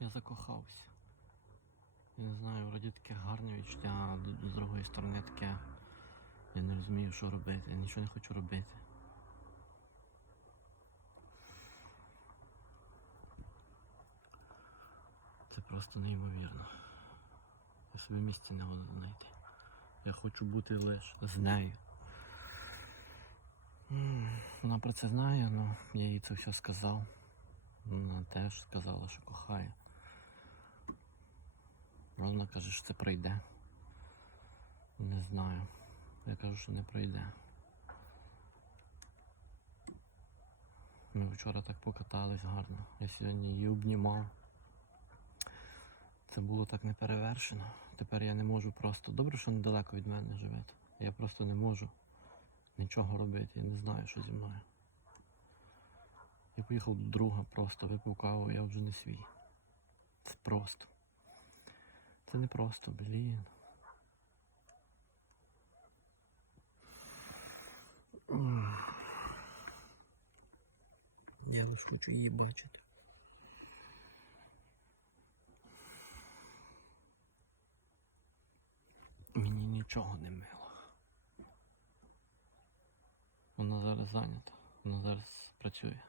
Я закохався. Я не знаю, вроді таке гарне відчуття, а з- другої сторони таке. Я не розумію, що робити. Я нічого не хочу робити. Це просто неймовірно. Я собі місця не можу знайти. Я хочу бути лише з нею. Вона про це знає, але я їй це все сказав. Вона теж сказала, що кохає. Вона каже, що це пройде. Не знаю. Я кажу, що не пройде. Ми вчора так покатались гарно. Я сьогодні її обнімав. Це було так неперевершено. Тепер я не можу просто. Добре, що недалеко від мене живете. Я просто не можу нічого робити. Я не знаю, що зі мною. Я поїхав до друга просто, випив каву, я вже не свій. Це просто. Це не просто, блін. Я лише хочу її бачити. Мені нічого не мило. Вона зараз зайнята. Вона зараз працює.